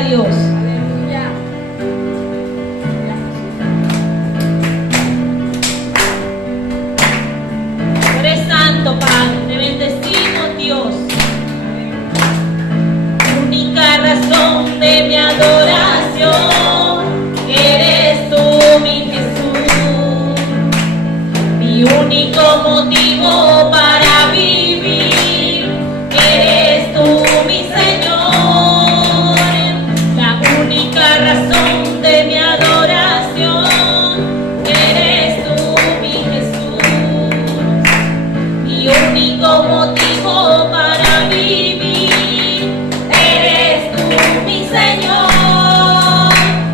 Dios. Eres santo, Padre, te bendecimos, Dios. Única razón de mi adoración, eres tú, mi Jesús. Mi único motivo para vivir, eres tú, mi Señor. La única razón de mi adoración, eres tú, mi Jesús. Mi único motivo para vivir, eres tú, mi Señor.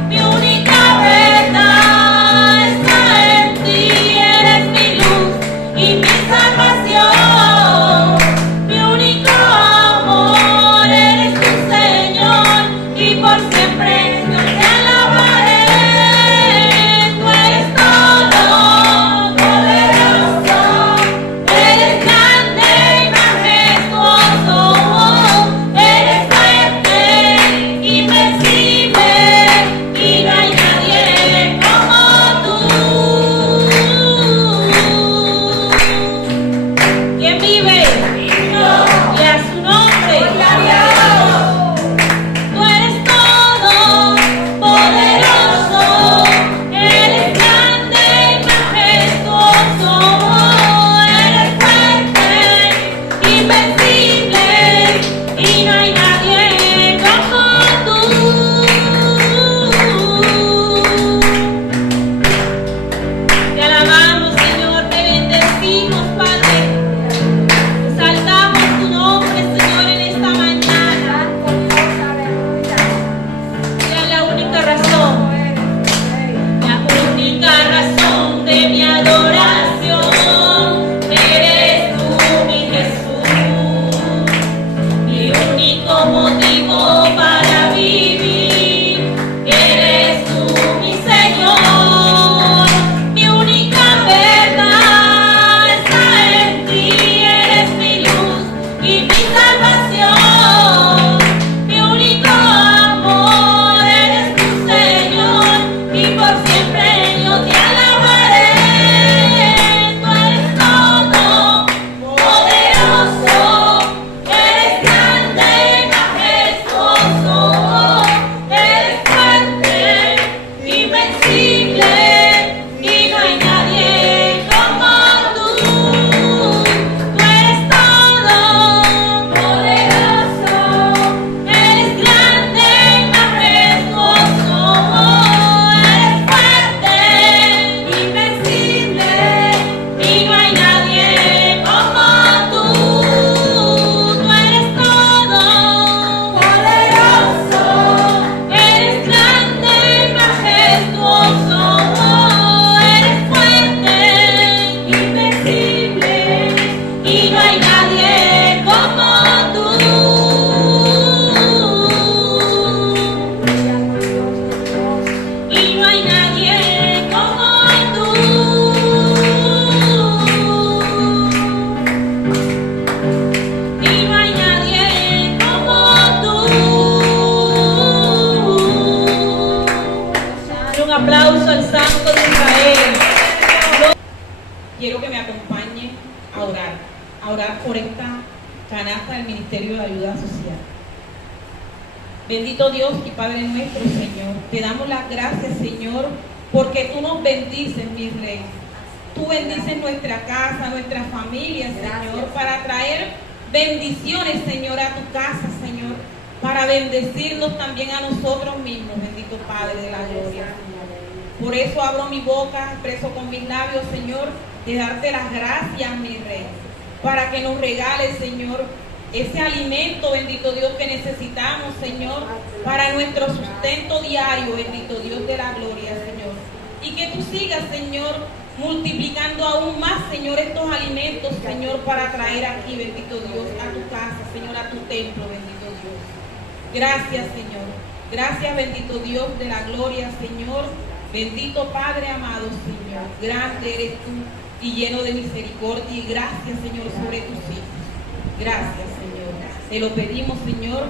Mi única verdad está en ti, eres mi luz y mi salvación. Mi único amor eres tu Señor, y por siempre yo te alabaré. Tú eres todo poderoso, eres grande y majestuoso, eres fuerte, invencible, y no hay nadie como tú. ¿Quién vive? Y a su nombre. Tú eres todo poderoso, eres grande y majestuoso, eres fuerte, invencible, y no hay nadie como tú. Te alabamos, Señor, te bendecimos, Padre. Exaltamos tu nombre, Señor, en esta mañana. Es la única razón de mi adoración, eres tú, mi Jesús. Mi único motivo para vivir, eres tú, mi Señor. Mi única verdad está en ti, eres mi luz y mi salvación. Mi único amor eres tu Señor, y por siempre yo te alabaré. Tú eres todo poderoso, eres grande, majestuoso, eres fuerte, invencible, y no hay nadie como tú. Tú eres todo poderoso, eres grande, majestuoso, eres fuerte, invencible, y no hay nadie como tú. Tú eres todo poderoso, eres grande, majestuoso, eres fuerte, invencible, y no hay nadie como tú. Y no hay nadie como tú. Y no hay nadie como tú. Un aplauso al Santo de Israel. Quiero que me acompañe a orar por esta canasta del Ministerio de Ayuda Social. Bendito Dios y Padre nuestro, Señor, te damos las gracias, Señor, porque tú nos bendices, mi Rey. Tú bendices nuestra casa, nuestra familia, Señor, para traer bendiciones, Señor, a tu casa, Señor, para bendecirnos también a nosotros mismos, bendito Padre de la gloria. Por eso abro mi boca, expreso con mis labios, Señor, de darte las gracias, mi Rey, para que nos regales, Señor, ese alimento, bendito Dios, que necesitamos, Señor, para nuestro sustento diario, bendito Dios de la gloria, Señor. Y que tú sigas, Señor, multiplicando aún más, Señor, estos alimentos, Señor, para traer aquí, bendito Dios, a tu casa, Señor, a tu templo, bendito Dios. Gracias, Señor. Gracias, bendito Dios de la gloria, Señor. Bendito Padre amado, Señor. Grande eres tú y lleno de misericordia, y gracias, Señor, sobre tus hijos. Gracias, Señor. Te lo pedimos, Señor,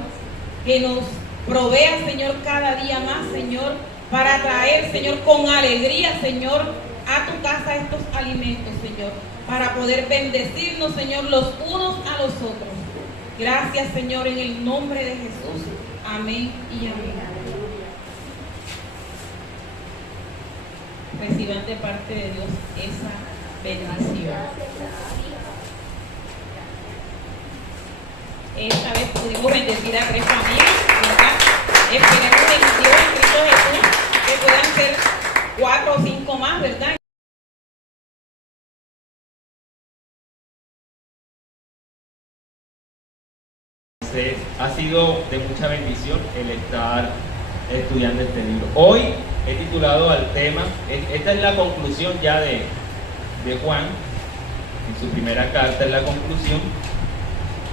que nos Provea, Señor, cada día más, Señor, para traer, Señor, con alegría, Señor, a tu casa estos alimentos, Señor, para poder bendecirnos, Señor, los unos a los otros. Gracias, Señor, en el nombre de Jesús. Amén y amén. Reciban de parte de Dios esa bendición. Esta vez pudimos bendecir a 3 familias, ¿verdad? Esperemos en Dios, en Cristo Jesús, que puedan ser 4 o 5 más, ¿verdad? Ha sido de mucha bendición el estar estudiando este libro. Hoy he titulado al tema, esta es la conclusión ya de Juan, en su primera carta es la conclusión,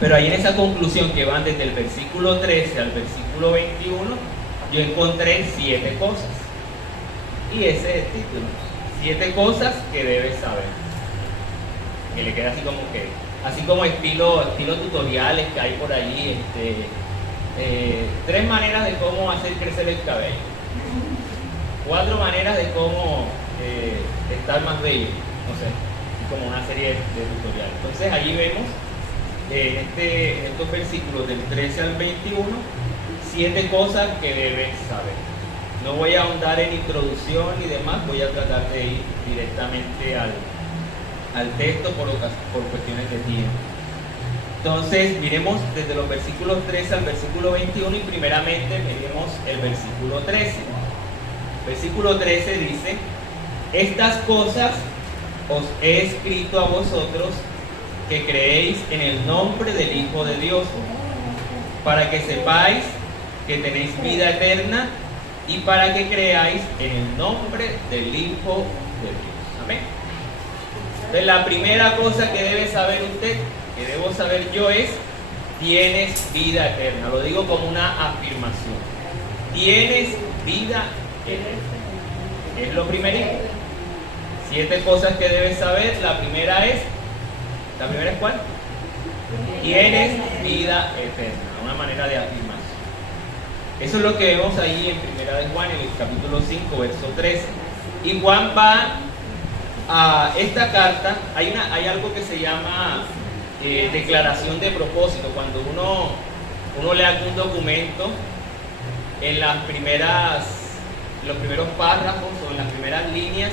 pero ahí en esa conclusión que van desde el versículo 13 al versículo 21, yo encontré 7 cosas. Y ese es el título, 7 cosas que debes saber. Que le queda así como estilo tutoriales que hay por allí, 3 maneras de cómo hacer crecer el cabello, 4 maneras de cómo estar más bello, no sé, como una serie de tutoriales. Entonces allí vemos en estos versículos del 13 al 21, 7 cosas que debes saber. No voy a ahondar en introducción y demás, voy a tratar de ir directamente al texto por cuestiones de tiempo. Entonces, miremos desde los versículos 13 al versículo 21 y primeramente miremos el versículo 13. Versículo 13 dice: estas cosas os he escrito a vosotros que creéis en el nombre del Hijo de Dios, para que sepáis que tenéis vida eterna y para que creáis en el nombre del Hijo de Dios. Amén. Entonces, la primera cosa que debe saber usted, que debo saber yo, es: tienes vida eterna. Lo digo como una afirmación. Tienes vida eterna. Es lo primerito. 7 cosas que debes saber. La primera es ¿cuál? Tienes vida eterna. Una manera de afirmación. Eso es lo que vemos ahí en Primera de Juan, en el capítulo 5, verso 13. Y Juan va a esta carta. Hay algo que se llama declaración de propósito. Cuando uno lee algún documento, en los primeros párrafos o en las primeras líneas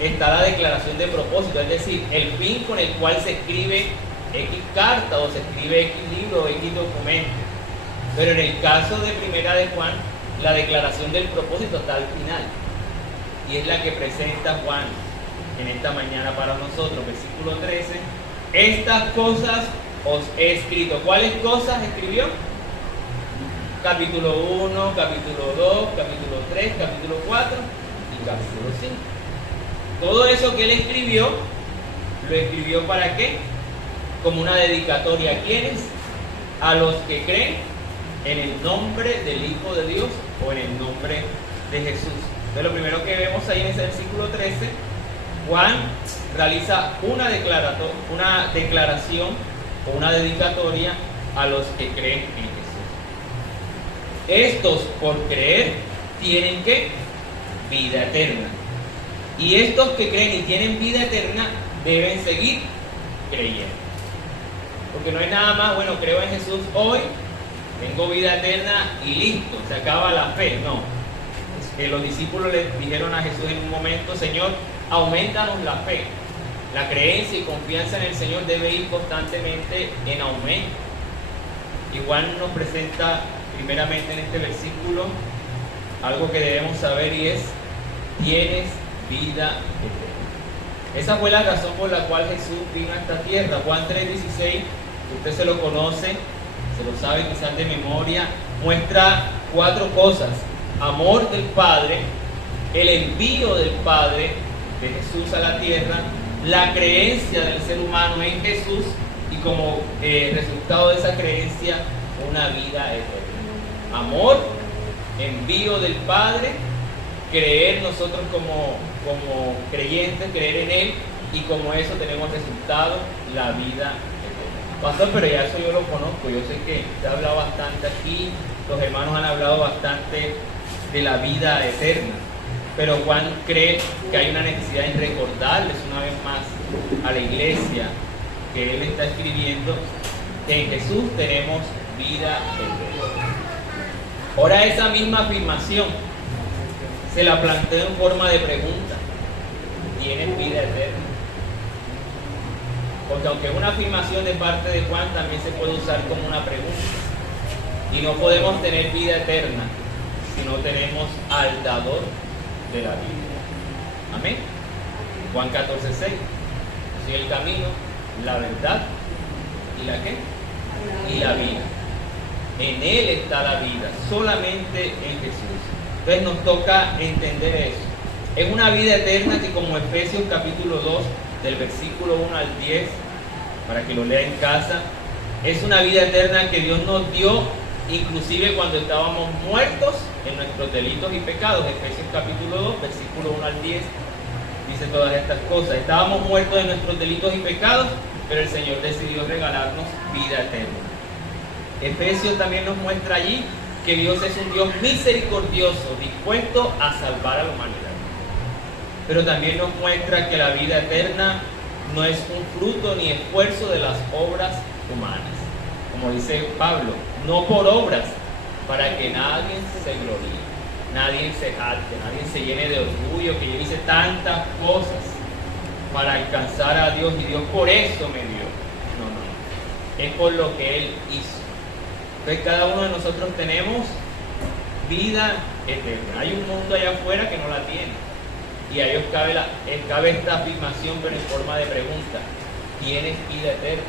está la declaración de propósito, es decir, el fin con el cual se escribe X carta o se escribe X libro o X documento. Pero en el caso de Primera de Juan, la declaración del propósito está al final y es la que presenta Juan en esta mañana para nosotros. Versículo 13: estas cosas os he escrito. ¿Cuáles cosas escribió? Capítulo 1, capítulo 2, capítulo 3, capítulo 4 y capítulo 5. Todo eso que él escribió, ¿lo escribió para qué? Como una dedicatoria. ¿A quiénes? A los que creen en el nombre del Hijo de Dios o en el nombre de Jesús. Entonces, lo primero que vemos ahí en ese versículo 13, Juan realiza una declaración o una dedicatoria a los que creen en Jesús. Estos, por creer, tienen ¿qué? Vida eterna. Y estos que creen y tienen vida eterna deben seguir creyendo. Porque no es nada más, bueno, creo en Jesús hoy, tengo vida eterna y listo, se acaba la fe. No. Los discípulos le dijeron a Jesús en un momento: Señor, aumentanos la fe. La creencia y confianza en el Señor debe ir constantemente en aumento. Igual nos presenta primeramente en este versículo algo que debemos saber, y es: tienes vida eterna. Esa fue la razón por la cual Jesús vino a esta tierra. Juan 3:16, usted se lo conoce, se lo sabe quizás de memoria, muestra 4 cosas: amor del Padre, el envío del Padre de Jesús a la tierra, la creencia del ser humano en Jesús y como resultado de esa creencia, una vida eterna. Amor, envío del Padre, creer nosotros como creyentes, creer en Él, y como eso tenemos resultado, la vida eterna. Pastor, pero ya eso yo lo conozco, yo sé que te habla bastante aquí Los hermanos han hablado bastante de la vida eterna, pero Juan cree que hay una necesidad en recordarles una vez más a la iglesia que él está escribiendo que en Jesús tenemos vida eterna. Ahora esa misma afirmación se la planteo en forma de pregunta: ¿tienes vida eterna? Porque aunque es una afirmación de parte de Juan, también se puede usar como una pregunta. Y no podemos tener vida eterna si no tenemos al dador de la vida. Amén. Juan 14:6. Yo soy el camino, la verdad y la ¿qué? Y la vida. En Él está la vida, solamente en Jesús. Entonces nos toca entender eso. Es una vida eterna que, como Efesios capítulo 2, del versículo 1 al 10, para que lo lea en casa, es una vida eterna que Dios nos dio inclusive cuando estábamos muertos en nuestros delitos y pecados. Efesios capítulo 2, versículo 1 al 10, dice todas estas cosas. Estábamos muertos en nuestros delitos y pecados, pero el Señor decidió regalarnos vida eterna. Efesios también nos muestra allí que Dios es un Dios misericordioso, dispuesto a salvar a la humanidad. Pero también nos muestra que la vida eterna no es un fruto ni esfuerzo de las obras humanas. Como dice Pablo, no por obras, para que nadie se gloríe, nadie se jacte, nadie se llene de orgullo, que yo hice tantas cosas para alcanzar a Dios y Dios por eso me dio. No. Es por lo que Él hizo. Entonces cada uno de nosotros tenemos vida eterna. Hay un mundo allá afuera que no la tiene. Y a ellos cabe esta afirmación, pero en forma de pregunta: ¿tienes vida eterna?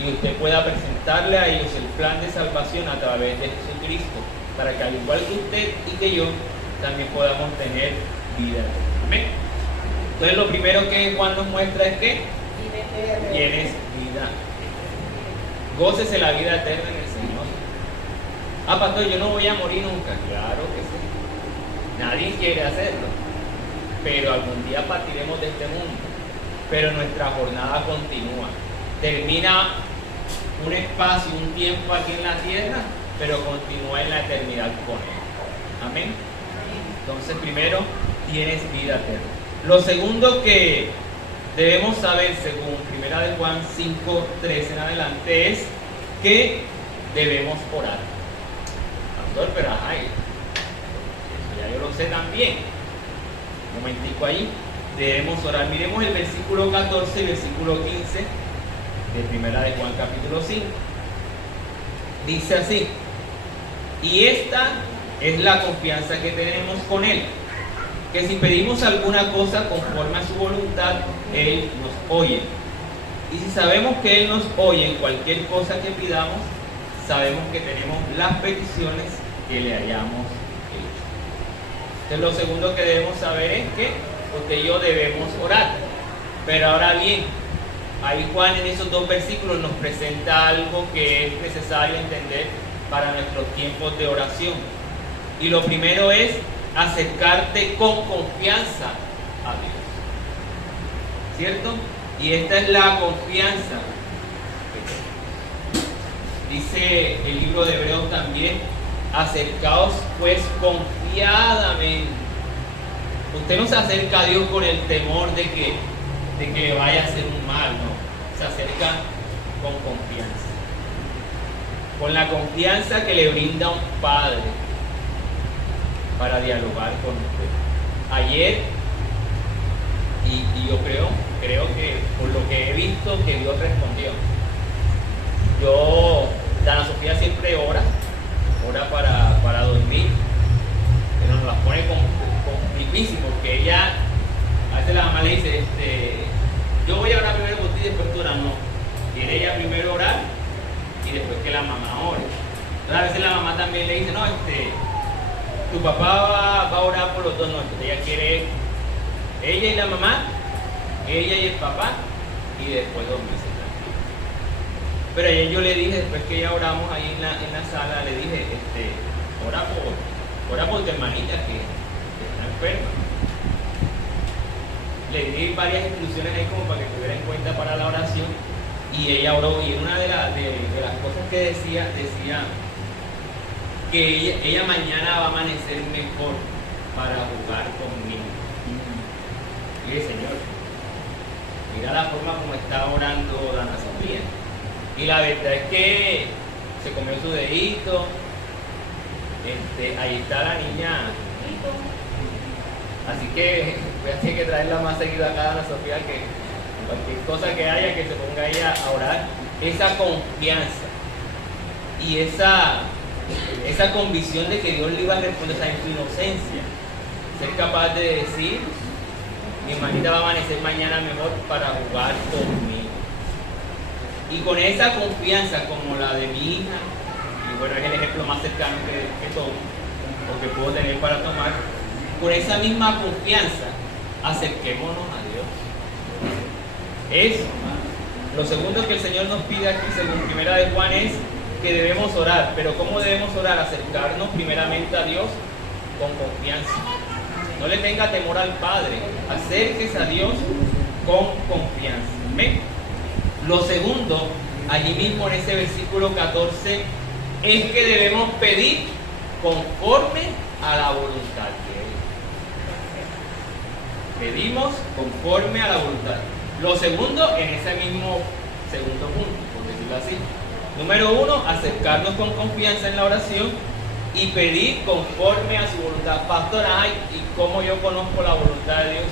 Y usted pueda presentarle a ellos el plan de salvación a través de Jesucristo, para que al igual que usted y que yo, también podamos tener vida eterna. Amén. Entonces lo primero que Juan nos muestra es que tienes vida eterna. Gócese la vida eterna en el Señor. Ah, pastor, yo no voy a morir nunca. Claro que sí. Nadie quiere hacerlo. Pero algún día partiremos de este mundo. Pero nuestra jornada continúa. Termina un espacio, un tiempo aquí en la tierra, pero continúa en la eternidad con Él. Amén. Entonces, primero, tienes vida eterna. Lo segundo que debemos saber, según 1 de Juan 5:3 en adelante, es que debemos orar. Pastor, pero ajá, eso ya yo lo sé también. Un momentico ahí, debemos orar. Miremos el versículo 14 y versículo 15 de 1 de Juan capítulo 5. Dice así: y esta es la confianza que tenemos con Él, que si pedimos alguna cosa conforme a su voluntad, Él nos oye. Y si sabemos que Él nos oye en cualquier cosa que pidamos, sabemos que tenemos las peticiones que le hayamos hecho. Entonces lo segundo que debemos saber es que usted y yo debemos orar. Pero ahora bien, ahí Juan en esos dos versículos nos presenta algo que es necesario entender para nuestros tiempos de oración. Y lo primero es acercarte con confianza a Dios, ¿cierto? Y esta es la confianza. Dice el libro de Hebreos también: acercaos pues confiadamente. Usted no se acerca a Dios con el temor de que le vaya a hacer un mal, no. Se acerca con confianza, con la confianza que le brinda un padre para dialogar con usted. Ayer, y yo creo que por lo que he visto, que Dios respondió. Dana Sofía siempre ora para dormir, pero nos la pone con difícil, porque ella, a veces la mamá le dice, yo voy a orar primero por ti y después tú oras. No, quiere ella primero orar y después que la mamá ore. Entonces a veces la mamá también le dice, no, tu papá va a orar por los dos. No, entonces ella quiere ella y la mamá, ella y el papá, y después dormirse tranquilo. Pero ayer yo le dije, después que ya oramos ahí en la sala, le dije, ora por tu hermanita que está enferma. Le di varias instrucciones ahí como para que tuviera en cuenta para la oración, y ella oró. Y en una de las cosas que decía, que ella mañana va a amanecer mejor para jugar conmigo. Y el Señor, mira la forma como está orando Dana Sofía. Y la verdad es que se comió su dedito. Ahí está la niña. Así que voy a tener que traerla más seguido acá a Dana Sofía, que cualquier cosa que haya, que se ponga ella a orar. Esa confianza y esa convicción de que Dios le iba a responder, en su inocencia, ser capaz de decir: mi hermanita va a amanecer mañana mejor para jugar conmigo. Y con esa confianza como la de mi hija, y bueno, es el ejemplo más cercano que tomo, o que puedo tener para tomar, con esa misma confianza, acerquémonos a Dios. Lo segundo que el Señor nos pide aquí, según Primera de Juan, es que debemos orar. Pero ¿cómo debemos orar? Acercarnos primeramente a Dios con confianza. No le tenga temor al Padre. Acérquese a Dios con confianza. ¿Ven? Lo segundo, allí mismo en ese versículo 14, es que debemos pedir conforme a la voluntad de Él. Pedimos conforme a la voluntad. Lo segundo, en ese mismo segundo punto, por decirlo así. Número 1, acercarnos con confianza en la oración y pedir conforme a su voluntad. Pastor, ¿y cómo yo conozco la voluntad de Dios?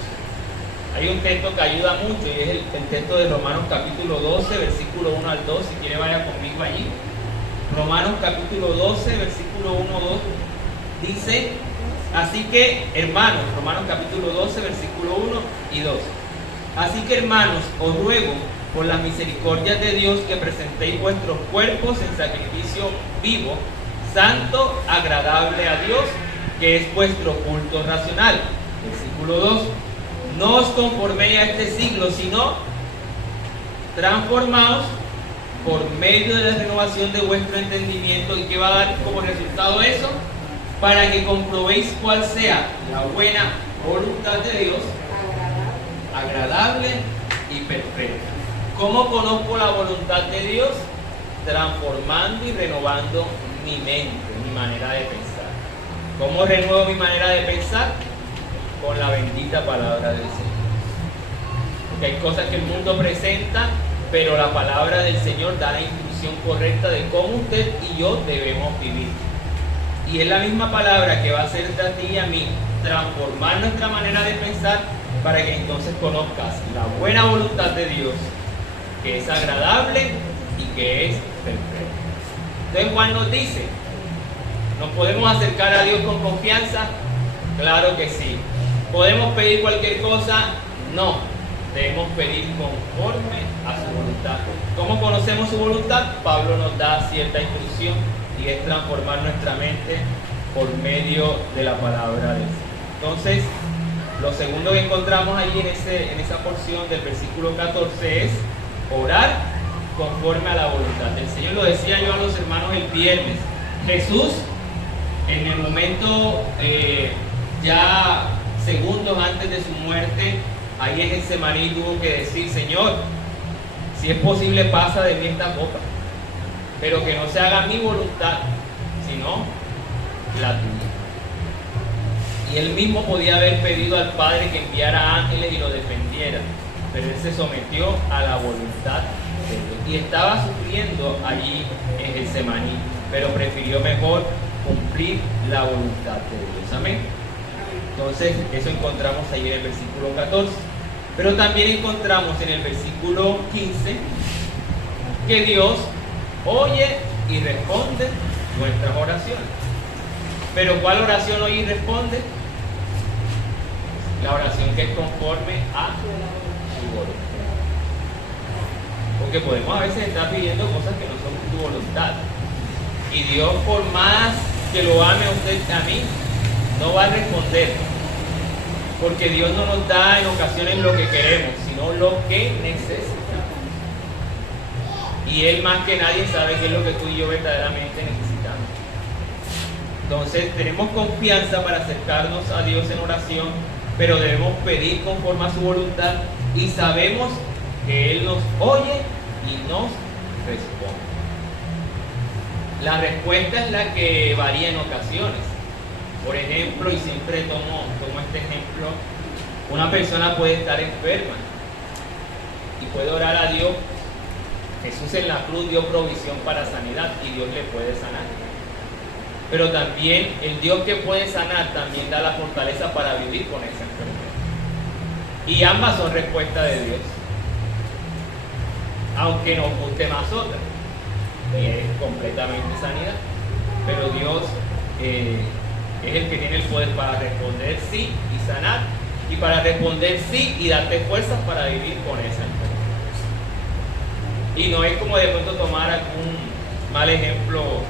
Hay un texto que ayuda mucho y es el texto de Romanos capítulo 12, versículo 1 al 2. Si quiere, vaya conmigo allí. Romanos capítulo 12, versículo 1 al 2. Dice: así que, hermanos, Romanos capítulo 12, versículo 1 y 2. Así que, hermanos, os ruego por las misericordias de Dios que presentéis vuestros cuerpos en sacrificio vivo, santo, agradable a Dios, que es vuestro culto racional. Versículo 2. No os conforméis a este siglo, sino transformaos por medio de la renovación de vuestro entendimiento. ¿Y qué va a dar como resultado eso? Para que comprobéis cuál sea la buena voluntad de Dios, agradable y perfecta. ¿Cómo conozco la voluntad de Dios? Transformando y renovando mi mente, mi manera de pensar. ¿Cómo renuevo mi manera de pensar? Con la bendita palabra del Señor. Porque hay cosas que el mundo presenta, pero la palabra del Señor da la instrucción correcta de cómo usted y yo debemos vivir. Y es la misma palabra que va a hacer a ti y a mí transformar nuestra manera de pensar, para que entonces conozcas la buena voluntad de Dios, que es agradable y que es perfecta. Entonces Juan nos dice: ¿nos podemos acercar a Dios con confianza? Claro que sí. ¿Podemos pedir cualquier cosa? No. Debemos pedir conforme a su voluntad. ¿Cómo conocemos su voluntad? Pablo nos da cierta instrucción, y es transformar nuestra mente por medio de la palabra de Dios. Entonces, lo segundo que encontramos ahí en esa porción del versículo 14 es orar conforme a la voluntad del Señor. Lo decía yo a los hermanos el viernes. Jesús, en el momento ya segundos antes de su muerte, ahí en Getsemaní tuvo que decir: Señor, si es posible, pasa de mí esta copa, pero que no se haga mi voluntad, sino la tuya. Y él mismo podía haber pedido al Padre que enviara ángeles y lo defendiera, pero él se sometió a la voluntad de Dios y estaba sufriendo allí en Getsemaní, pero prefirió mejor cumplir la voluntad de Dios. Amén. Entonces, eso encontramos ahí en el versículo 14. Pero también encontramos en el versículo 15 que Dios oye y responde nuestras oraciones. Pero ¿cuál oración oye y responde? La oración que es conforme a su voluntad. Porque podemos a veces estar pidiendo cosas que no son tu voluntad. Y Dios, por más que lo ame a usted y a mí, no va a responder. Porque Dios no nos da en ocasiones lo que queremos, sino lo que necesitamos. Y Él más que nadie sabe qué es lo que tú y yo verdaderamente necesitamos. Entonces tenemos confianza para acercarnos a Dios en oración, pero debemos pedir conforme a su voluntad y sabemos que Él nos oye y nos responde. La respuesta es la que varía en ocasiones. Por ejemplo, y siempre tomo este ejemplo, una persona puede estar enferma y puede orar a Dios. Jesús en la cruz dio provisión para sanidad y Dios le puede sanar. Pero también el Dios que puede sanar también da la fortaleza para vivir con esa enfermedad. Y ambas son respuesta de Dios. Aunque nos guste más otra, que es completamente sanidad. Pero Dios es el que tiene el poder para responder sí y sanar, y para responder sí y darte fuerzas para vivir con esa enfermedad. Y no es como de pronto tomar algún mal ejemplo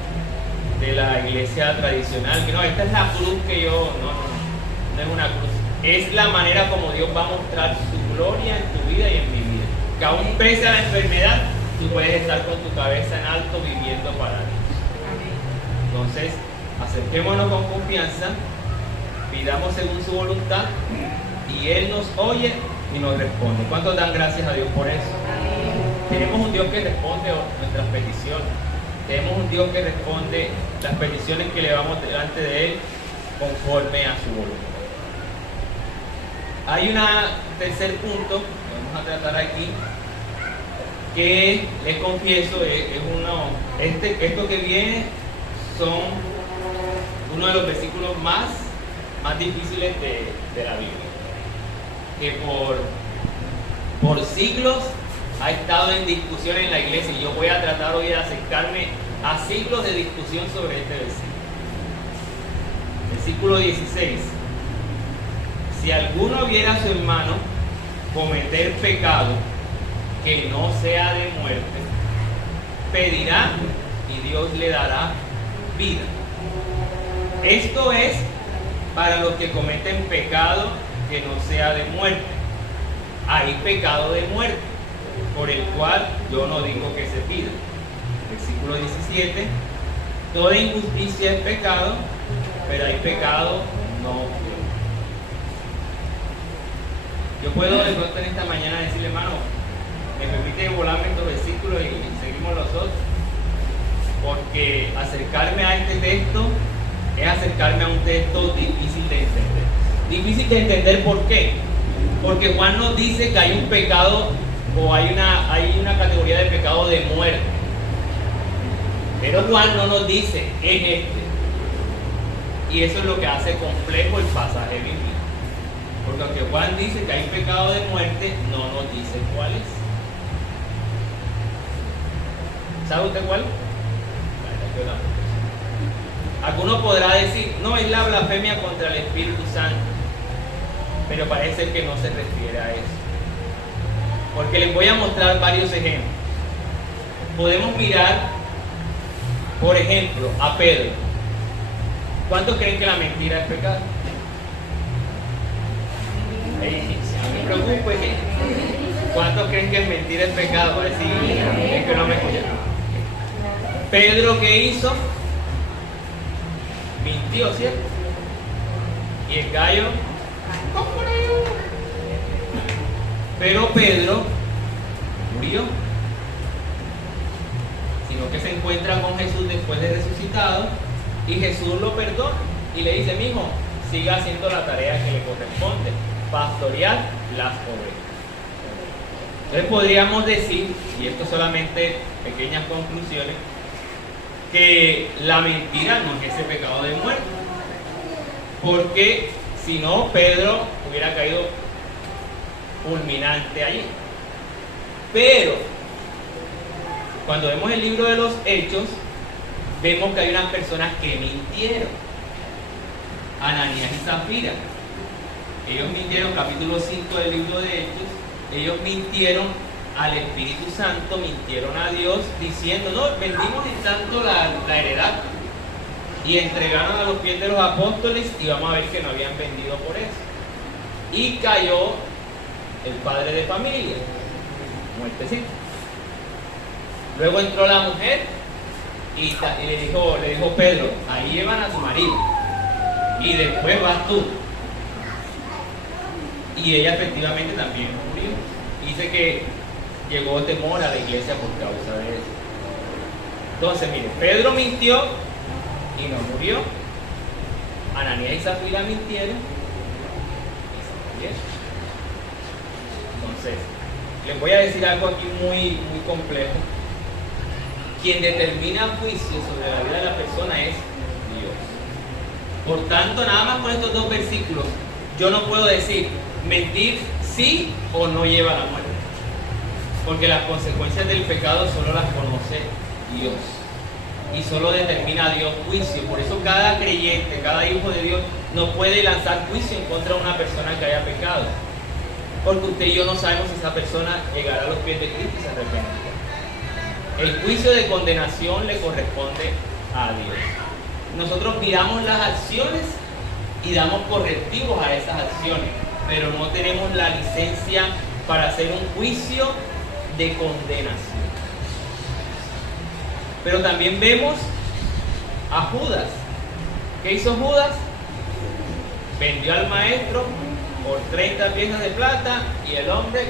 de la iglesia tradicional, que no, esta es la cruz que yo, no es una cruz, es la manera como Dios va a mostrar su gloria en tu vida y en mi vida, que aún pese a la enfermedad, tú puedes estar con tu cabeza en alto viviendo para Dios. Entonces, acerquémonos con confianza, pidamos según su voluntad y Él nos oye y nos responde. ¿Cuántos dan gracias a Dios por eso? Tenemos un Dios que responde nuestras peticiones. Tenemos un Dios que responde las peticiones que le vamos delante de Él conforme a su voluntad. Hay un tercer punto que vamos a tratar aquí, que les confieso esto que viene son uno de los versículos más difíciles de la Biblia, que por siglos ha estado en discusión en la iglesia, y yo voy a tratar hoy de acercarme a siglos de discusión sobre este versículo. Versículo 16. Si alguno viera a su hermano cometer pecado que no sea de muerte, pedirá y Dios le dará vida. Esto es para los que cometen pecado que no sea de muerte. Hay pecado de muerte, por el cual yo no digo que se pida. Versículo 17. Toda injusticia es pecado, pero hay pecado no muerte. Yo puedo de pronto en esta mañana decirle, hermano, me permite volarme estos versículos y seguimos los otros, porque acercarme a este texto es acercarme a un texto difícil de entender. Difícil de entender, ¿por qué? Porque Juan nos dice que hay un pecado, o hay una categoría de pecado de muerte. Pero Juan no nos dice en este. Y eso es lo que hace complejo el pasaje bíblico. Porque aunque Juan dice que hay pecado de muerte, no nos dice cuál es. ¿Sabe usted cuál? Alguno podrá decir, no, es la blasfemia contra el Espíritu Santo, pero parece que no se refiere a eso. Porque les voy a mostrar varios ejemplos. Podemos mirar, por ejemplo, a Pedro. ¿Cuántos creen que la mentira es pecado? No me preocupe. ¿Cuántos creen que mentira es pecado? Es que no me escuchan. Pedro, ¿qué hizo? Mintió, ¿cierto? Y el gallo, pero Pedro murió, sino que se encuentra con Jesús después de resucitado, y Jesús lo perdona y le dice, mijo, siga haciendo la tarea que le corresponde, pastorear las ovejas. Entonces podríamos decir, y esto solamente pequeñas conclusiones, que la mentira no es ese pecado de muerte, porque si no, Pedro hubiera caído fulminante allí. Pero cuando vemos el libro de los Hechos, vemos que hay unas personas que mintieron. Ananías y Zafira, ellos mintieron, capítulo 5 del libro de Hechos, ellos mintieron al Espíritu Santo, mintieron a Dios diciendo, no, vendimos en tanto la heredad, y entregaron a los pies de los apóstoles, y vamos a ver que no habían vendido por eso. Y cayó el padre de familia, muertecito. Luego entró la mujer y le dijo Pedro, ahí llevan a su marido y después vas tú. Y ella efectivamente también murió. Dice que llegó temor a la iglesia por causa de eso. Entonces, mire, Pedro mintió y no murió. Ananías y Zafira mintieron y se murieron. Entonces, les voy a decir algo aquí muy complejo. Quien determina juicio sobre la vida de la persona es Dios. Por tanto, nada más con estos dos versículos, yo no puedo decir mentir sí o no lleva a la muerte. Porque las consecuencias del pecado solo las conoce Dios. Y solo determina Dios juicio. Por eso cada creyente, cada hijo de Dios no puede lanzar juicio en contra de una persona que haya pecado. Porque usted y yo no sabemos si esa persona llegará a los pies de Cristo y se arrepentirá. El juicio de condenación le corresponde a Dios. Nosotros miramos las acciones y damos correctivos a esas acciones, pero no tenemos la licencia para hacer un juicio de condenación. Pero también vemos a Judas. ¿Qué hizo Judas? Vendió al maestro por 30 piezas de plata y el hombre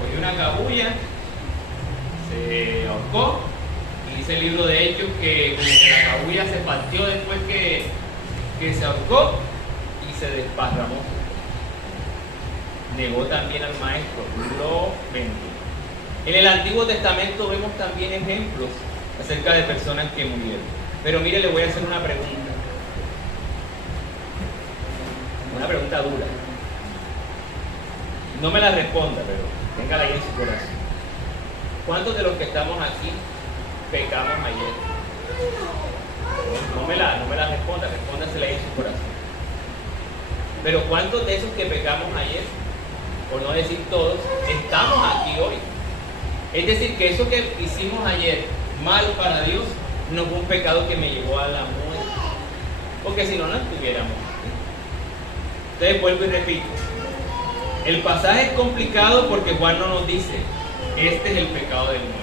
cogió una cabulla, se ahorcó, y dice el libro de Hechos que como que la cabulla se partió después que se ahorcó y se desparramó. Negó también al maestro, lo vendió. En el Antiguo Testamento vemos también ejemplos acerca de personas que murieron. Pero mire, le voy a hacer una pregunta. Una pregunta dura. No me la responda, pero téngala ahí en su corazón. ¿Cuántos de los que estamos aquí pecamos ayer? No me la responda, respóndasela ahí en su corazón. Pero ¿cuántos de esos que pecamos ayer, por no decir todos, estamos aquí hoy? Es decir, que eso que hicimos ayer mal para Dios no fue un pecado que me llevó a la muerte, porque si no, no estuviéramos aquí. Entonces vuelvo y repito, el pasaje es complicado porque Juan no nos dice este es el pecado del muerto.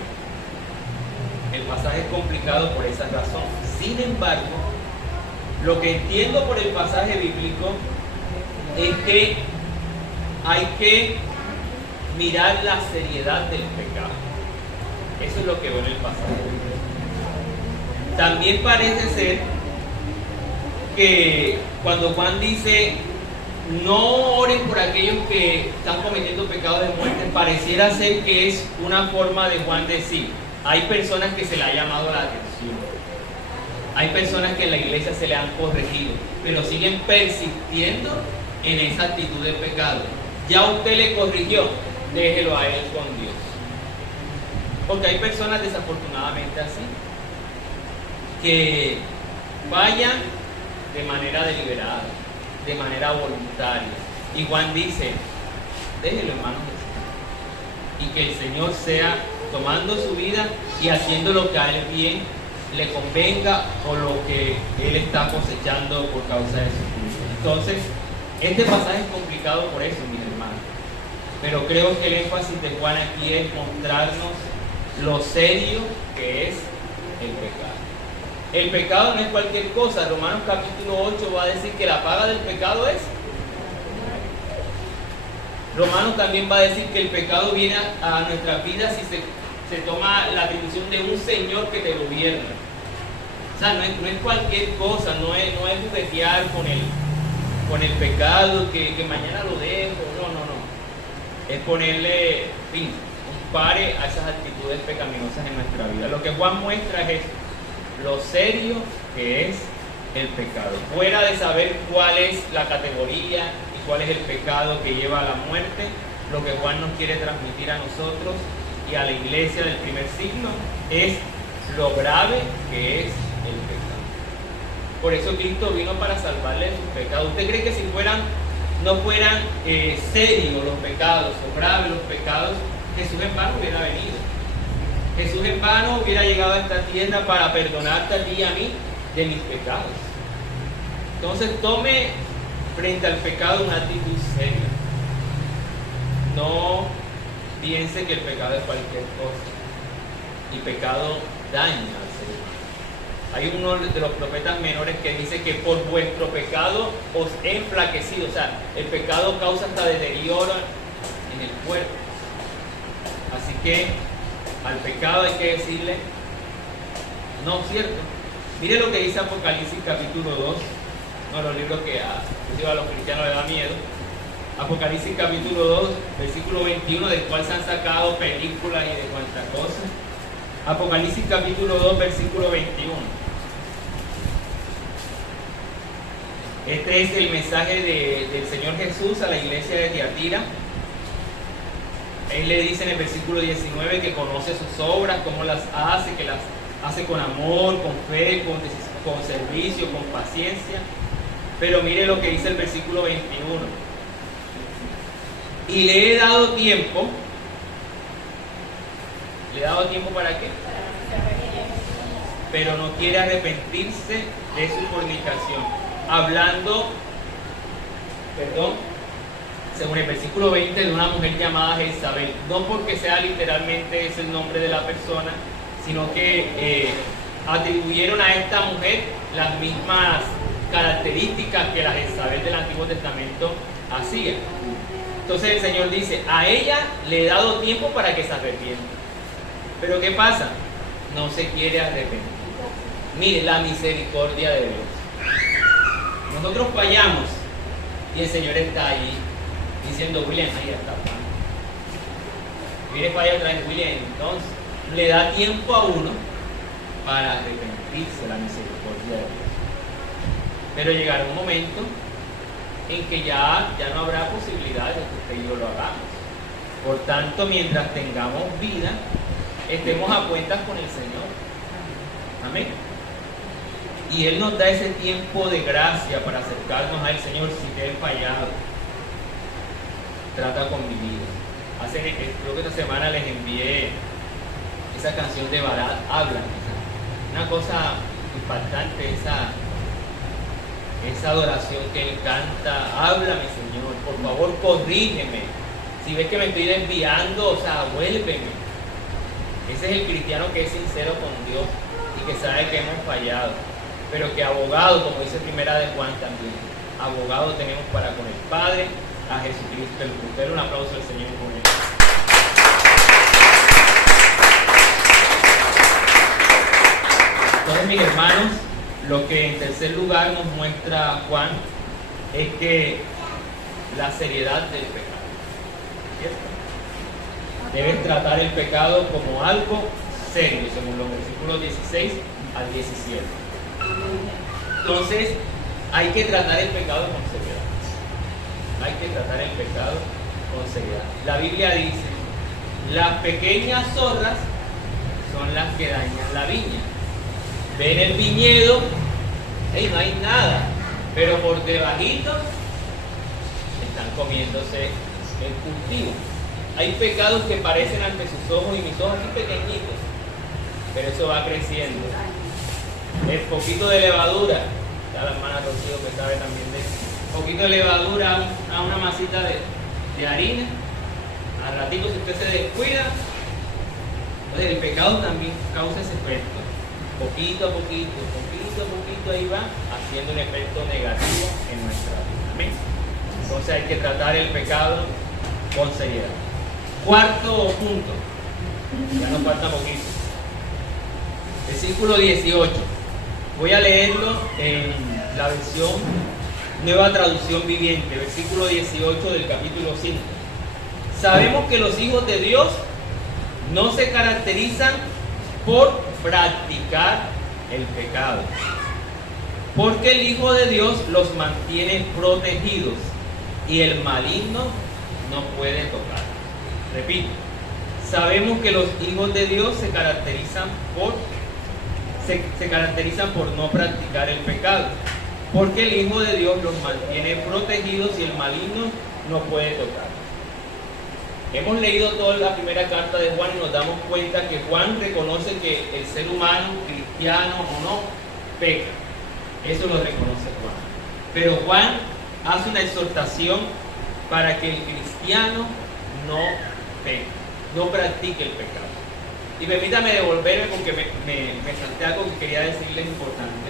El pasaje es complicado por esa razón. Sin embargo, lo que entiendo por el pasaje bíblico es que hay que mirar la seriedad del pecado. Eso es lo que veo en el pasaje. También parece ser que cuando Juan dice no oren por aquellos que están cometiendo pecados de muerte, pareciera ser que es una forma de Juan decir, hay personas que se le ha llamado la atención, hay personas que en la iglesia se le han corregido, pero siguen persistiendo en esa actitud de pecado. Ya usted le corrigió, déjelo a él con Dios. Porque hay personas desafortunadamente así, que fallan de manera deliberada, de manera voluntaria. Y Juan dice, déjelo en manos de Dios. Y que el Señor sea tomando su vida y haciendo lo que a él bien le convenga o lo que él está cosechando por causa de su culpa. Entonces, este pasaje es complicado por eso, mis hermanos. Pero creo que el énfasis de Juan aquí es mostrarnos lo serio que es el pecado. El pecado no es cualquier cosa. Romanos capítulo 8 va a decir que la paga del pecado es. Romanos también va a decir que el pecado viene a nuestras vidas si se toma la atribución de un Señor que te gobierna. O sea, no es cualquier cosa, no es juguetear con el pecado, que mañana lo dejo. No. Es ponerle fin, un pare a esas actitudes pecaminosas en nuestra vida. Lo que Juan muestra es eso, lo serio que es el pecado. Fuera de saber cuál es la categoría y cuál es el pecado que lleva a la muerte, lo que Juan nos quiere transmitir a nosotros y a la iglesia del primer siglo es lo grave que es el pecado. Por eso Cristo vino para salvarle de sus pecados. ¿Usted cree que si no fueran serios los pecados o graves los pecados, Jesús en vano hubiera venido? Jesús en vano hubiera llegado a esta tierra para perdonarte a ti y a mí de mis pecados. Entonces tome frente al pecado una actitud seria. No piense que el pecado es cualquier cosa. Y pecado daña al ser humano. Hay uno de los profetas menores que dice que por vuestro pecado os he enflaquecido. O sea, el pecado causa hasta deterioro en el cuerpo. Así que Al pecado hay que decirle no, ¿cierto? Mire lo que dice Apocalipsis capítulo 2, uno de los libros que a los cristianos les da miedo. Apocalipsis capítulo 2, versículo 21, del cual se han sacado películas y de cuantas cosas. Apocalipsis capítulo 2, versículo 21. Este es el mensaje del Señor Jesús a la iglesia de Tiatira. Él le dice en el versículo 19 que conoce sus obras, cómo las hace, que las hace con amor, con fe, con servicio, con paciencia. Pero mire lo que dice el versículo 21. Y le he dado tiempo. ¿Le he dado tiempo para qué? Pero no quiere arrepentirse de su fornicación. Hablando, según el versículo 20, de una mujer llamada Jezabel. No porque sea literalmente ese el nombre de la persona, sino que atribuyeron a esta mujer las mismas características que la Jezabel del Antiguo Testamento hacía. Entonces el Señor dice, a ella le he dado tiempo para que se arrepienta. Pero ¿qué pasa? No se quiere arrepentir. Mire la misericordia de Dios. Nosotros fallamos y el Señor está ahí diciendo, William, ahí está Juan. Mire, falla otra vez, William. Entonces le da tiempo a uno para arrepentirse, la misericordia de Dios. Pero llegará un momento en que ya no habrá posibilidad de que usted y yo lo hagamos. Por tanto, mientras tengamos vida, estemos a cuentas con el Señor. Amén. Y Él nos da ese tiempo de gracia para acercarnos al Señor si te he fallado. Trata con mi vida. Creo que esta semana les envié esa canción de Barat, Háblame. Una cosa impactante, esa adoración que Él canta. Háblame, Señor, por favor, corrígeme. Si ves que me estoy desviando, vuélveme. Ese es el cristiano que es sincero con Dios y que sabe que hemos fallado. Pero que abogado, como dice Primera de Juan también, abogado tenemos para con el Padre, a Jesucristo el Justo. Un aplauso al Señor con él. Entonces, mis hermanos, lo que en tercer lugar nos muestra Juan es que la seriedad del pecado, ¿cierto? Debes tratar el pecado como algo serio, según los versículos 16 al 17. Entonces, hay que tratar el pecado con seriedad. Hay que tratar el pecado con seriedad. La Biblia dice, las pequeñas zorras son las que dañan la viña. Ven el viñedo, no hay nada, pero por debajito están comiéndose el cultivo. Hay pecados que parecen ante sus ojos y mis ojos así pequeñitos, pero eso va creciendo. El poquito de levadura, está la hermana Rocío que sabe también de eso. Poquito de levadura a una masita de harina, al ratito si usted se descuida, entonces el pecado también causa ese efecto. Poquito a poquito ahí va haciendo un efecto negativo en nuestra vida. Amén. Entonces hay que tratar el pecado con seriedad. Cuarto punto, ya nos falta poquito. Versículo 18. Voy a leerlo en la versión Nueva Traducción Viviente, versículo 18 del capítulo 5. Sabemos que los hijos de Dios no se caracterizan por practicar el pecado, porque el Hijo de Dios los mantiene protegidos y el maligno no puede tocar. Repito, sabemos que los hijos de Dios se caracterizan por no practicar el pecado, porque el Hijo de Dios los mantiene protegidos y el maligno no puede tocar. Hemos leído toda la primera carta de Juan y nos damos cuenta que Juan reconoce que el ser humano, cristiano o no, peca. Eso lo reconoce Juan. Pero Juan hace una exhortación para que el cristiano no peque, no practique el pecado. Y permítame devolverme porque me salté algo que quería decirles importante.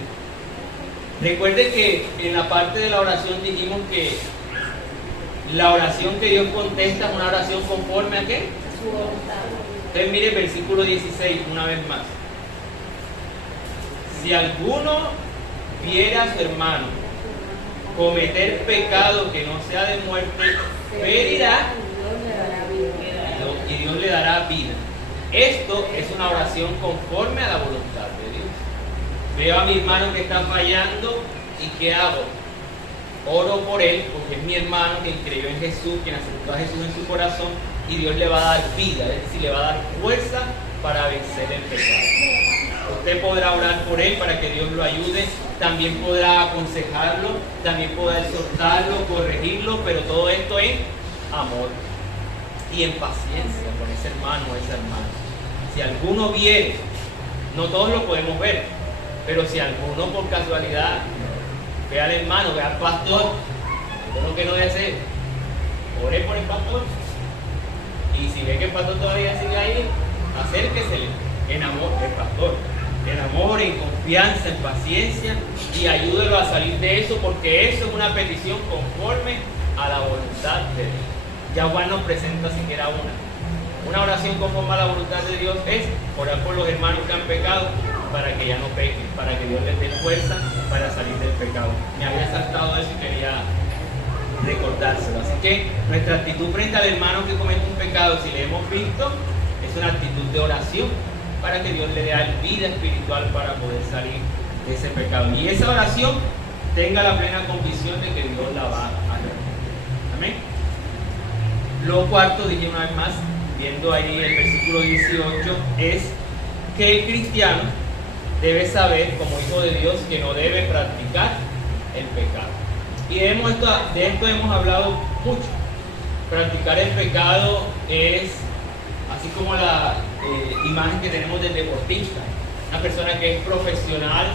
Recuerde que en la parte de la oración dijimos que la oración que Dios contesta es una oración conforme a ¿qué? Su voluntad. Entonces mire el versículo 16 una vez más. Si alguno viera a su hermano cometer pecado que no sea de muerte, pedirá y Dios le dará vida. Esto es una oración conforme a la voluntad de Dios. Veo a mi hermano que está fallando y ¿qué hago? Oro por él porque es mi hermano quien creyó en Jesús, quien aceptó a Jesús en su corazón, y Dios le va a dar vida, es decir, le va a dar fuerza para vencer el pecado. Usted podrá orar por él para que Dios lo ayude, también podrá aconsejarlo, también podrá exhortarlo, corregirlo, pero todo esto en amor y en paciencia con ese hermano o esa hermana. Si alguno viene, no todos lo podemos ver, pero si alguno por casualidad ve al hermano, ve al pastor, lo que no debe hacer, ore por el pastor. Y si ve que el pastor todavía sigue ahí, acérquesele en amor, el pastor, en amor, en confianza, en paciencia, y ayúdelo a salir de eso, porque eso es una petición conforme a la voluntad de Dios. Ya Juan nos presenta siquiera una oración conforme a la voluntad de Dios es orar por los hermanos que han pecado para que ya no pequen, para que Dios les dé fuerza para salir del pecado. Me había saltado eso y quería recordárselo. Así que nuestra actitud frente al hermano que comete un pecado, si le hemos visto, es una actitud de oración para que Dios le dé vida espiritual para poder salir de ese pecado. Y esa oración tenga la plena convicción de que Dios la va a realizar. Amén. Lo cuarto, dije una vez más, viendo ahí el versículo 18, es que el cristiano debe saber, como hijo de Dios, que no debe practicar el pecado. Y de esto hemos hablado mucho. Practicar el pecado es, así como la imagen que tenemos del deportista, una persona que es profesional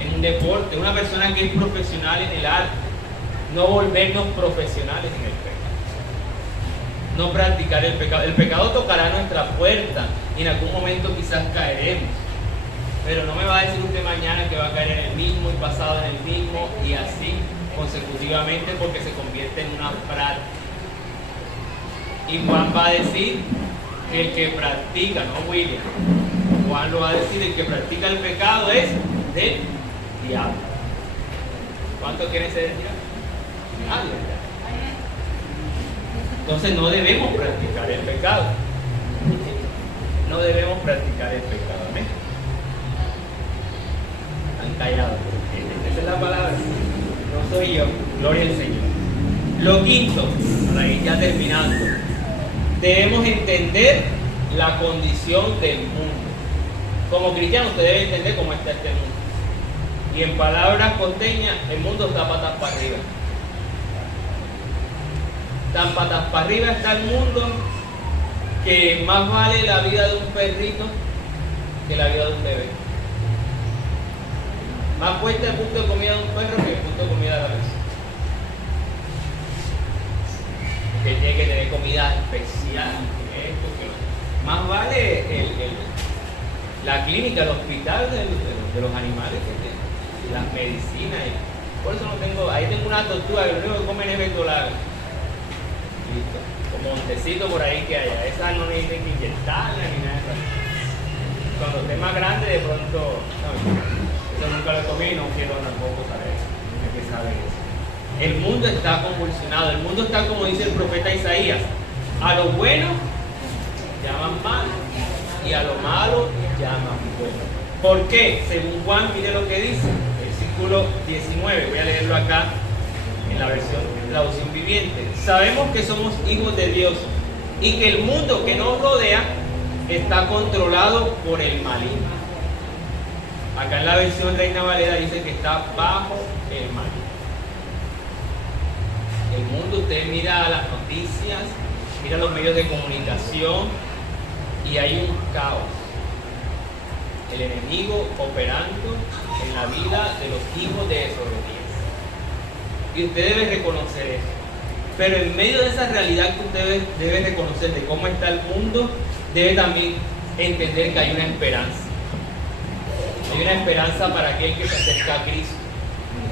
en un deporte, una persona que es profesional en el arte, no volvernos profesionales en el pecado. No practicar el pecado. El pecado tocará nuestra puerta y en algún momento quizás caeremos. Pero no me va a decir usted mañana que va a caer en el mismo y pasado en el mismo y así consecutivamente, porque se convierte en una práctica. Y Juan va a decir que el que practica, no William, Juan lo va a decir, el que practica el pecado es del diablo. ¿Cuánto quiere ser del diablo? Nadie. Entonces no debemos practicar el pecado. No debemos practicar el pecado. ¿Ven? Están callados. Esa es la palabra. No soy yo. Gloria al Señor. Lo quinto, para ir ya terminando, debemos entender la condición del mundo. Como cristiano usted debe entender cómo está este mundo. Y en palabras costeñas, el mundo está patas para arriba. Tan patas para arriba está el mundo que más vale la vida de un perrito que la vida de un bebé. Más fuerte el punto de comida de un perro que el punto de comida de la bebé. Que tiene que tener comida especial, más vale la clínica, el hospital de los animales que tiene, las medicinas. Por eso no tengo, ahí tengo una tortuga que lo único que comen es betolaga. Listo. Como un tecito por ahí que haya. Esa no necesitan que inyectarla ni nada de eso. Cuando esté más grande, de pronto. No, eso nunca lo comí y no quiero tampoco saber. Hay que saber eso. El mundo está convulsionado. El mundo está, como dice el profeta Isaías, a lo bueno llaman malo y a lo malo llaman bueno. ¿Por qué? Según Juan, mire lo que dice. Versículo 19. Voy a leerlo acá en la versión traducción viviente. Sabemos que somos hijos de Dios y que el mundo que nos rodea está controlado por el maligno. Acá en la versión Reina Valera dice que está bajo el maligno. El mundo, usted mira las noticias, mira los medios de comunicación y hay un caos. El enemigo operando en la vida de los hijos de desobediencia. Y usted debe reconocer eso. Pero en medio de esa realidad que usted debe reconocer de cómo está el mundo, debe también entender que hay una esperanza. Hay una esperanza para aquel que se acerca a Cristo.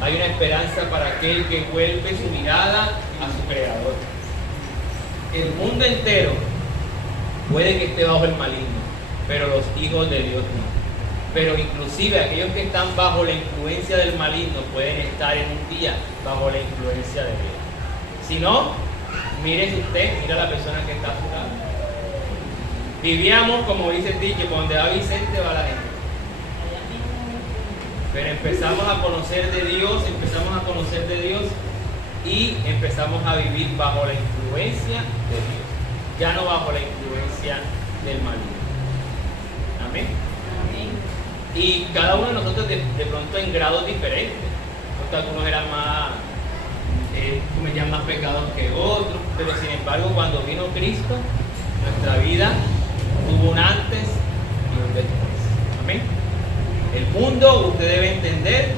Hay una esperanza para aquel que vuelve su mirada a su Creador. El mundo entero puede que esté bajo el maligno, pero los hijos de Dios no. Pero inclusive aquellos que están bajo la influencia del maligno pueden estar en un día bajo la influencia de Dios. Si no, mire usted, mira a la persona que está a su lado. Vivíamos, como dice el dicho, donde va Vicente va la gente. Pero empezamos a conocer de Dios, y empezamos a vivir bajo la influencia de Dios, ya no bajo la influencia del maligno. Amén. Y cada uno de nosotros de pronto en grados diferentes. Algunos eran más, cometían más pecados que otros, pero sin embargo cuando vino Cristo, nuestra vida tuvo un antes y un después. Amén. El mundo, usted debe entender,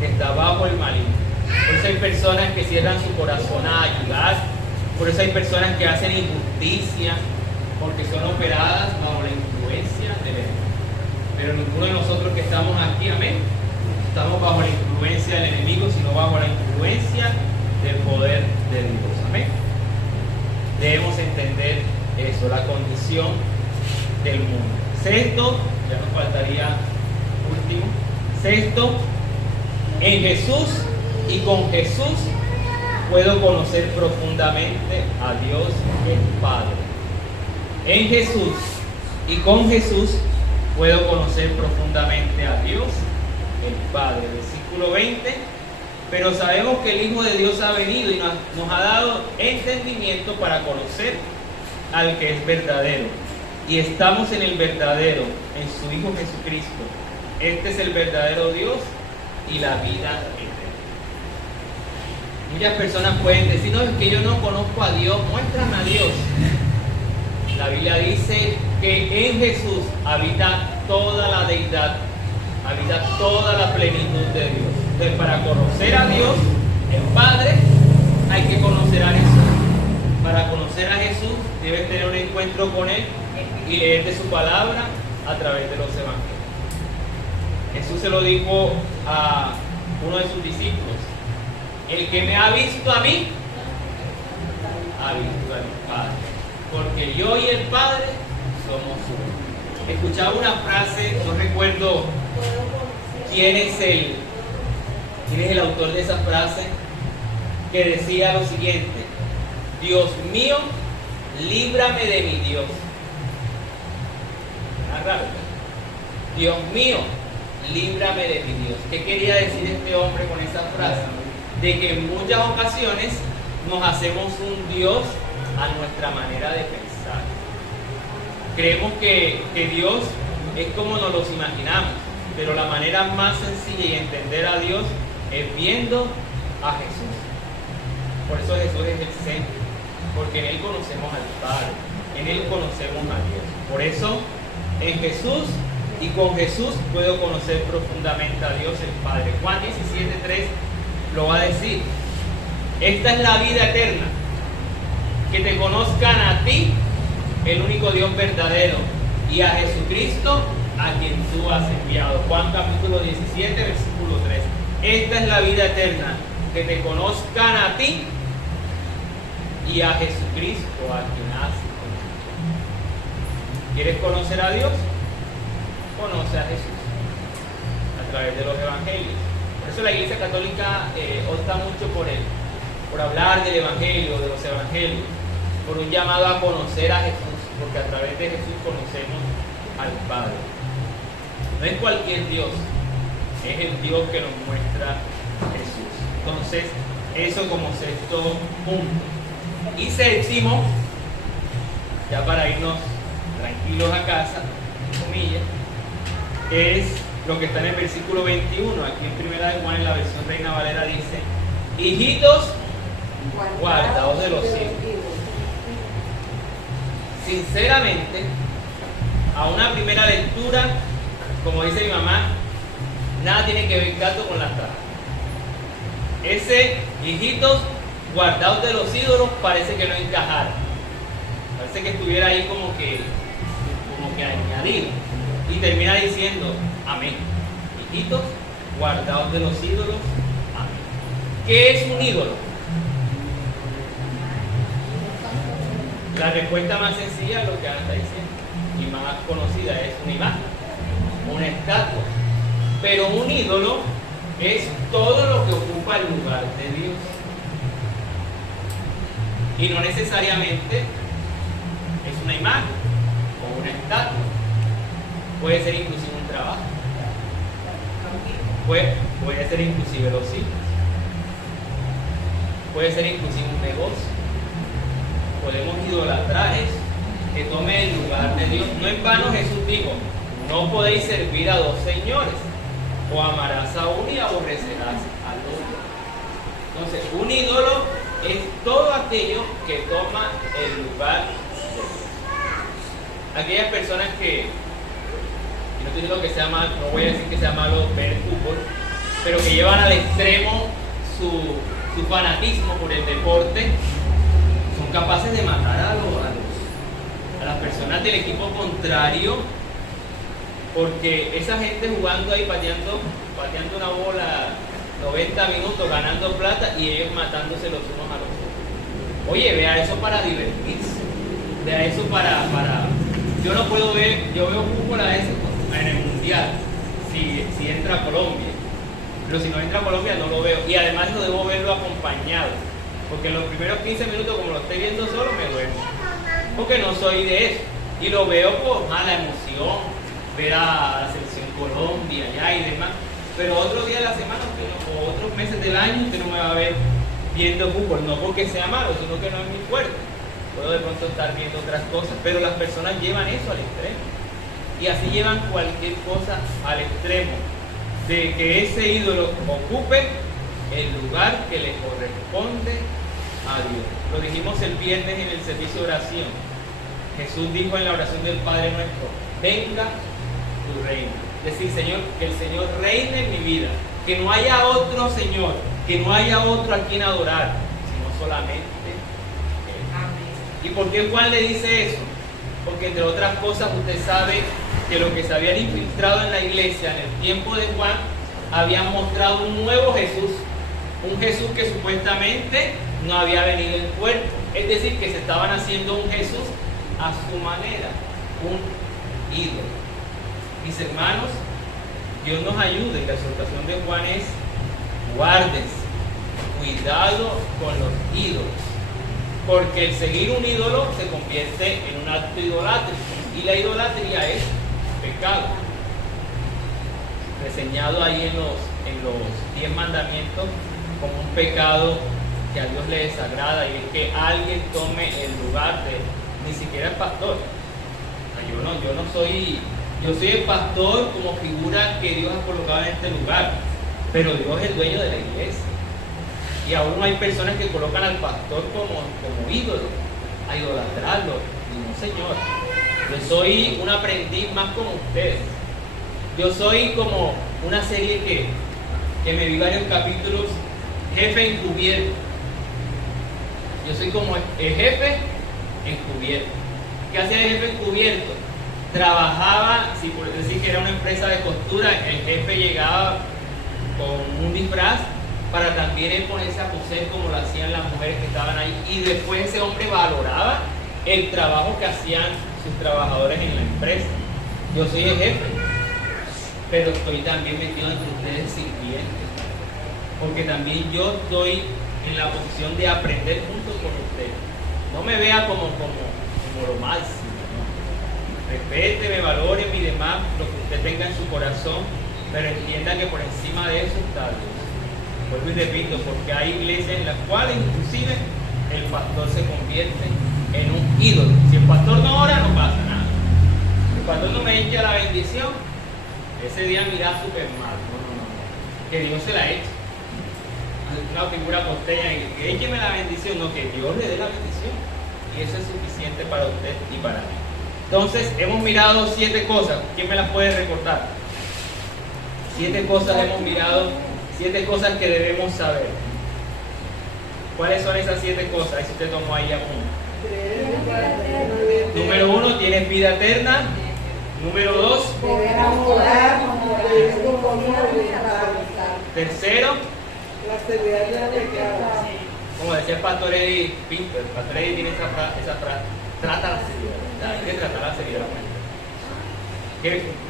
que está bajo el maligno. Por eso hay personas que cierran su corazón a ayudar, por eso hay personas que hacen injusticia, porque son operadas bajo la influencia del enemigo. Pero ninguno de nosotros que estamos aquí, amén, estamos bajo la influencia del enemigo, sino bajo la influencia del poder de Dios. Amén. Debemos entender eso, la condición del mundo. Sexto, ya nos faltaría último. Sexto, en Jesús y con Jesús puedo conocer profundamente a Dios el Padre. En Jesús y con Jesús puedo conocer profundamente a Dios el Padre. Versículo 20. Pero sabemos que el Hijo de Dios ha venido y nos ha dado entendimiento para conocer al que es verdadero. Y estamos en el verdadero, en su Hijo Jesucristo. Este es el verdadero Dios y la vida eterna. Muchas personas pueden decir, no, es que yo no conozco a Dios, muéstrame a Dios. La Biblia dice que en Jesús habita toda la deidad, habita toda la plenitud de Dios. Entonces, para conocer a Dios, el Padre, hay que conocer a Jesús. Para conocer a Jesús, debes tener un encuentro con Él y leer de su palabra a través de los evangelios. Jesús se lo dijo a uno de sus discípulos: el que me ha visto a mí, ha visto al Padre, porque yo y el Padre somos uno. Escuchaba una frase, no recuerdo quién es el autor de esa frase, que decía lo siguiente: Dios mío, líbrame de mi Dios. Raro. Dios mío, líbrame de mi Dios. ¿Qué quería decir este hombre con esa frase? De que en muchas ocasiones nos hacemos un Dios a nuestra manera de pensar. Creemos que Dios es como nos los imaginamos, pero la manera más sencilla de entender a Dios es viendo a Jesús. Por eso Jesús es el centro, porque en Él conocemos al Padre, en Él conocemos a Dios. Por eso, en Jesús y con Jesús puedo conocer profundamente a Dios el Padre. Juan 17:3 lo va a decir: esta es la vida eterna, que te conozcan a ti, el único Dios verdadero, y a Jesucristo, a quien tú has enviado. Juan capítulo 17, versículo 3. Esta es la vida eterna, que te conozcan a ti y a Jesucristo, a quien has enviado. ¿Quieres conocer a Dios? Conoce a Jesús a través de los evangelios. Por eso la Iglesia Católica opta mucho por hablar del evangelio, de los evangelios, por un llamado a conocer a Jesús, porque a través de Jesús conocemos al Padre. No es cualquier Dios, es el Dios que nos muestra Jesús. Entonces, eso como sexto punto. Y séptimo, ya para irnos tranquilos a casa, comillas, es lo que está en el versículo 21. Aquí en Primera de Juan, en la versión Reina Valera, dice: hijitos, guardaos de los ídolos. Sinceramente, a una primera lectura, como dice mi mamá, nada tiene que ver gato con la taza. Ese hijitos, guardaos de los ídolos, parece que no encajara. Parece que estuviera ahí como que añadido. Y termina diciendo: amén. Hijitos, guardaos de los ídolos. Amén. ¿Qué es un ídolo? La respuesta más sencilla, lo que Ana está diciendo, y más conocida, es una imagen, una estatua. Pero un ídolo es todo lo que ocupa el lugar de Dios. Y no necesariamente es una imagen o una estatua. Puede ser inclusive un trabajo. Puede ser inclusive los hijos. Puede ser inclusive un negocio. Podemos idolatrar eso, que tome el lugar de Dios. No en vano Jesús dijo: no podéis servir a dos señores, o amarás a uno y aborrecerás al otro. Entonces, un ídolo es todo aquello que toma el lugar de Dios. Aquellas personas que, y no estoy diciendo que sea malo, no voy a decir que sea malo ver fútbol, pero que llevan al extremo su fanatismo por el deporte, son capaces de matar a las personas del equipo contrario, porque esa gente jugando ahí, pateando una bola 90 minutos, ganando plata, y ellos matándose los unos a los otros. Oye, vea eso para divertirse, vea eso para yo no puedo ver, yo veo fútbol a veces en el mundial, si entra Colombia, pero si no entra Colombia no lo veo, y además no debo verlo acompañado, porque en los primeros 15 minutos, como lo estoy viendo solo, me duermo, porque no soy de eso, y lo veo por la emoción, ver a la selección Colombia allá y demás, pero otro día de la semana o otros meses del año usted no me va a ver viendo fútbol, no porque sea malo, sino que no es muy fuerte. Puedo de pronto estar viendo otras cosas, pero las personas llevan eso al extremo, y así llevan cualquier cosa al extremo, de que ese ídolo ocupe el lugar que le corresponde a Dios. Lo dijimos el viernes en el servicio de oración. Jesús dijo en la oración del Padre Nuestro: venga tu reino. Es decir, Señor, que el Señor reine en mi vida, que no haya otro Señor, que no haya otro a quien adorar, sino solamente Él. Amén. ¿Y por qué Juan le dice eso? Porque entre otras cosas usted sabe que los que se habían infiltrado en la iglesia en el tiempo de Juan habían mostrado un nuevo Jesús, un Jesús que supuestamente no había venido en cuerpo, es decir, que se estaban haciendo un Jesús a su manera, un ídolo. Mis hermanos, Dios nos ayude, y la exhortación de Juan es: guárdense, cuidado con los ídolos, porque el seguir un ídolo se convierte en un acto idolátrico, y la idolatría es pecado, reseñado ahí en los 10 mandamientos como un pecado que a Dios le desagrada, y es que alguien tome el lugar de, ni siquiera el pastor. Yo soy el pastor como figura que Dios ha colocado en este lugar, pero Dios es el dueño de la iglesia, y aún hay personas que colocan al pastor como ídolo, a idolatrarlo. Y no, Señor, yo soy un aprendiz más como ustedes. Yo soy como una serie que me vi varios capítulos, jefe encubierto. Yo soy como el jefe encubierto. ¿Qué hacía el jefe encubierto? Trabajaba, si por decir que era una empresa de costura, el jefe llegaba con un disfraz para también ponerse a coser como lo hacían las mujeres que estaban ahí, y después ese hombre valoraba el trabajo que hacían sus trabajadores en la empresa. Yo soy el jefe, pero estoy también metido entre ustedes sirvientes, porque también yo estoy en la posición de aprender junto con ustedes. No me vea como lo máximo, ¿no? Respéteme, valóreme y demás, lo que usted tenga en su corazón, pero entienda que por encima de eso está Dios. Vuelvo y repito, porque hay iglesias en las cuales inclusive el pastor se convierte en un ídolo. Si el pastor no ora, no pasa nada. Si el pastor no me echa la bendición, ese día mira súper mal. No. Que Dios se la eche. Una figura costeña, que écheme la bendición, no, que Dios le dé la bendición. Y eso es suficiente para usted y para mí. Entonces, hemos mirado 7 cosas. ¿Quién me las puede recordar? 7 cosas hemos mirado, 7 cosas que debemos saber. ¿Cuáles son esas 7 cosas? Ahí si usted tomó ahí apunte. Número 1, tienes vida eterna. Número 2, tercero, como decía el pastor Eddie Pinto, el pastor Eddie tiene esa frase: Trata la seriedad. Hay que tratarla seriedamente.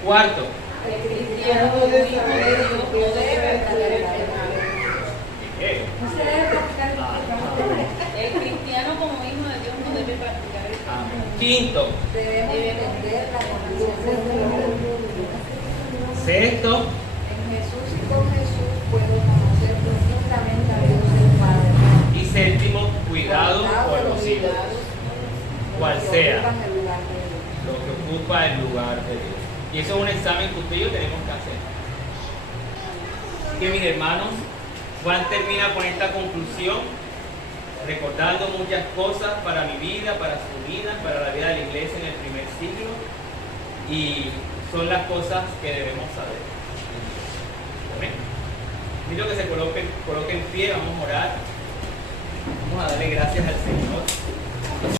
Cuarto. El cristiano como hijo de Dios no debe practicar el pecado. ¿Qué? No se debe practicar el pecado. El cristiano como hijo de Dios no debe practicar el pecado. Quinto. Debemos entender la conciencia de Dios. Sexto. En Jesús y con Jesús puedo conocer profundamente a Dios el Padre. Y séptimo, cuidado por los hijos. Cual sea lo que ocupa el lugar de Dios. Y eso es un examen que usted y yo tenemos que hacer. Que mis hermanos, Juan termina con esta conclusión, recordando muchas cosas para mi vida, para su vida, para la vida de la iglesia en el primer siglo. Y son las cosas que debemos saber. Amén. Quiero que se coloque en pie, vamos a orar. Vamos a darle gracias al Señor.